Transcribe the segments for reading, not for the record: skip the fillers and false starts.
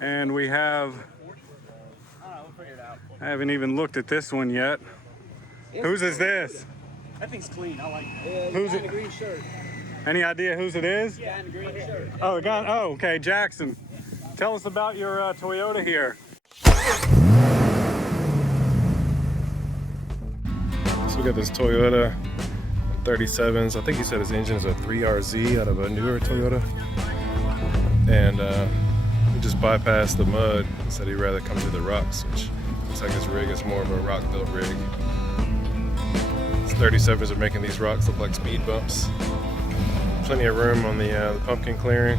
And we have, I haven't even looked at this one yet. Whose is this? That thing's clean. I like it. Who's Guy it? in the green shirt. Any idea whose it is? Guy in the green shirt. Oh, the guy. Oh, okay, Jackson. Tell us about your Toyota here. So we got this Toyota 37's. I think he said his engine is a 3RZ out of a newer Toyota. And he just bypassed the mud and said he'd rather come through the rocks, which looks like his rig is more of a rock-built rig. These 37's are making these rocks look like speed bumps. Plenty of room on the pumpkin clearing.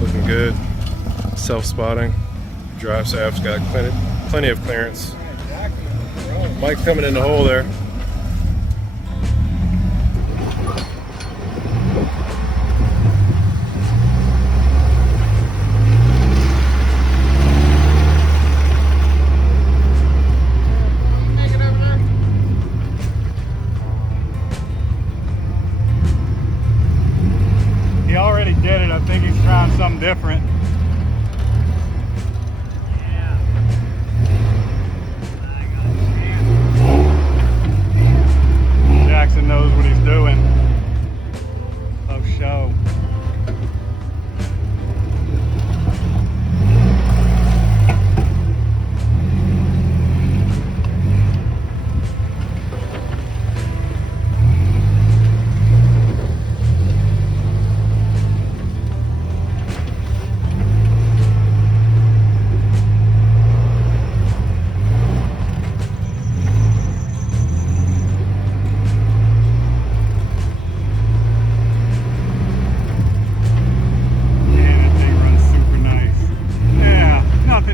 Looking good. Self-spotting. Drive shaft's got plenty of clearance. Mike coming in the hole there. He already did it. I think he's trying something different. Jackson knows what he's doing. Oh, show.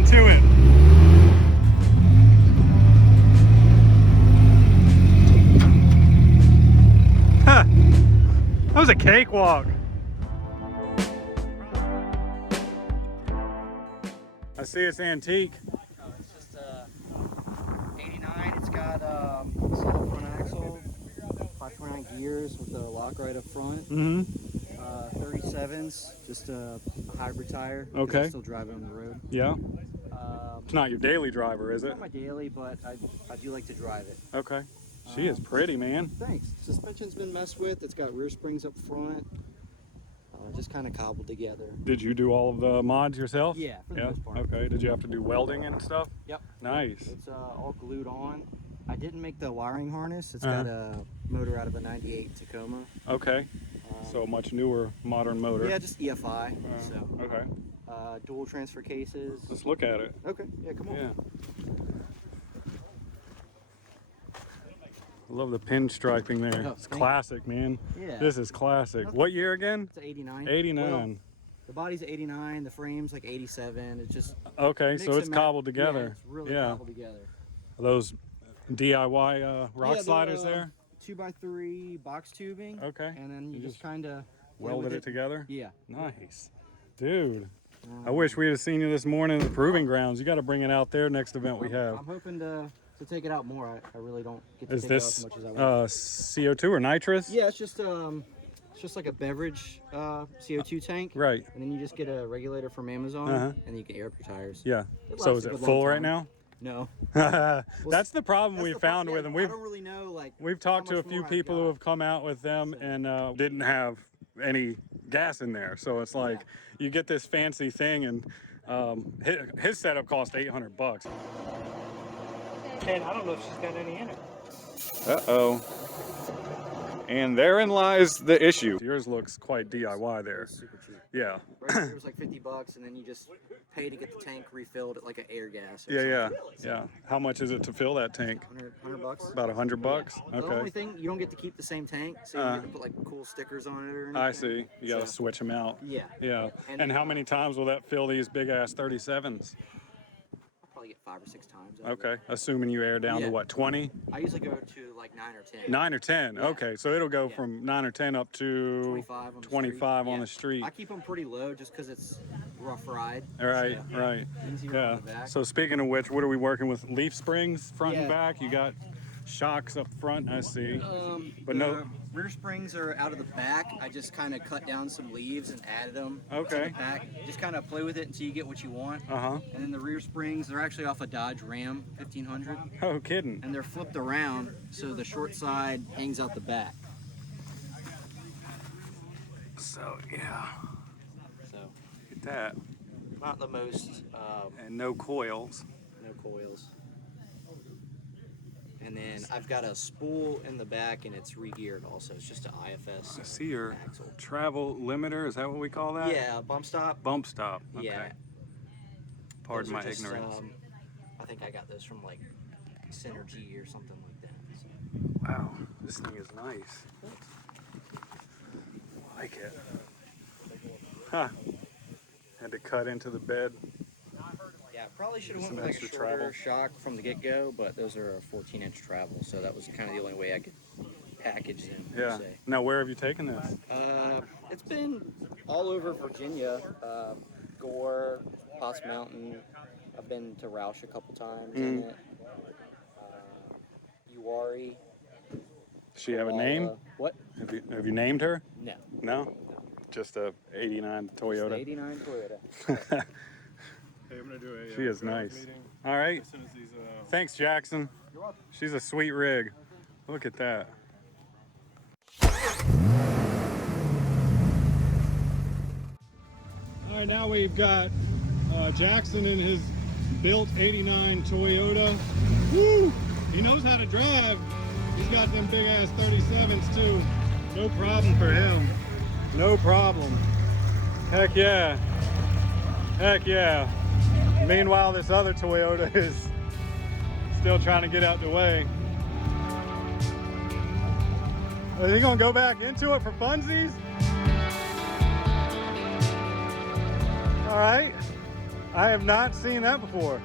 To it. Huh. That was a cakewalk. I see it's antique. Oh, it's just 89. It's got solid front axle, 529 gears with the lock right up front. 37's, just a hybrid tire. Okay. I still drive it on the road. Yeah. It's not your daily driver, is it? Not my daily, but I do like to drive it. Okay. She is pretty, man. Thanks. Suspension's been messed with. It's got rear springs up front. Just kind of cobbled together. Did you do all of the mods yourself? Yeah, for the most part. Okay. Did you have to do welding and stuff? Yep. Nice. It's all glued on. I didn't make the wiring harness. It's got a motor out of a 98 Tacoma. Okay. So a much newer, modern motor. Yeah, just EFI. So. Okay. Dual transfer cases. Let's look at it. Okay. Yeah, come on. Yeah. I love the pinstriping there. Oh, It's classic, man. Yeah. This is classic. What year again? It's 89. 89. Well, the body's 89. The frame's like 87. It's just. Okay, so it's cobbled together. Yeah, it's really cobbled together. Are those DIY rock sliders there? 2x3 box tubing. Okay. And then you just kind of welded it together? Yeah. Nice. Dude. I wish we had seen you this morning at the Proving Grounds. You got to bring it out there next event we have. I'm hoping to take it out more. I really don't get to Is take it out this as much as I want. CO2 or nitrous? Yeah, it's just like a beverage CO2 tank. Right. And then you just get a regulator from Amazon, and then you can air up your tires. Yeah. It So lasts is a it good full long right time. now? No. That's the problem we found with them. I don't really know, like. We've talked how to a much few more I've people got. who have come out with them and didn't have any gas in there. So it's like you get this fancy thing, and his setup cost $800. And I don't know if she's got any in it. Uh-oh. And therein lies the issue. Yours looks quite DIY there. Super cheap. Yeah. Right here was like $50, and then you just pay to get the tank refilled at like an air gas. Or Yeah. something. Yeah. How much is it to fill that tank? 100 bucks. About $100? The only Okay. thing, you don't get to keep the same tank, so you don't get to put like cool stickers on it or anything. I see. You got to So, switch them out. Yeah. Yeah. And how many times will that fill these big ass 37s? I'll probably get 5 or 6 times. out of it. Okay. Assuming you air down to Yeah. what, 20? I usually go to like 9 or 10. 9 or 10. Yeah. Okay. So it'll go from 9 or 10 up to 25 on the 25 street. on Yeah. the street. I keep them pretty low just because it's rough ride. Right, So, right. easy Yeah. on the back. So speaking of which, what are we working with? Leaf springs, front and Yeah. back. You got shocks up front, I see. But The no. rear springs are out of the back. I just kind of cut down some leaves and added them to Okay. the back. Just kind of play with it until you get what you want. Uh-huh. And then the rear springs, they're actually off a Dodge Ram 1500, Oh, kidding. and they're flipped around so the short side hangs out the back. So, yeah. So Look at that. not the most, And no coils. no coils. And then I've got a spool in the back, and it's re-geared also. It's just an IFS I see your axle. travel limiter. Is that what we call that? Yeah, bump stop. Bump stop. Okay. Yeah. Pardon Those my are just, ignorance. I think I got those from like Synergy or something like that. So. Wow. This thing is nice. I like it. Huh. Had to cut into the bed. Yeah, probably should have Just went some with like a extra shorter travel. shock from the get-go, but those are a 14-inch travel, so that was kind of the only way I could package them. per Yeah. se. Now, where have you taken this? It's been all over Virginia, Gore, Potts Mountain. I've been to Roush a couple times in it. Uwari. Does she have a name? What? Have you named her? No. No? Just a 89 Toyota. 89 Toyota. Hey, I'm gonna do a She is garage nice. meeting All right. as soon as these Thanks, Jackson. She's a sweet rig. Look at that. All right, now we've got Jackson in his built 89 Toyota. Woo! He knows how to drive. He's got them big ass 37's too. No problem for him. No problem. Heck yeah. Heck yeah. Meanwhile, this other Toyota is still trying to get out the way. Is he gonna go back into it for funsies? All right. I have not seen that before.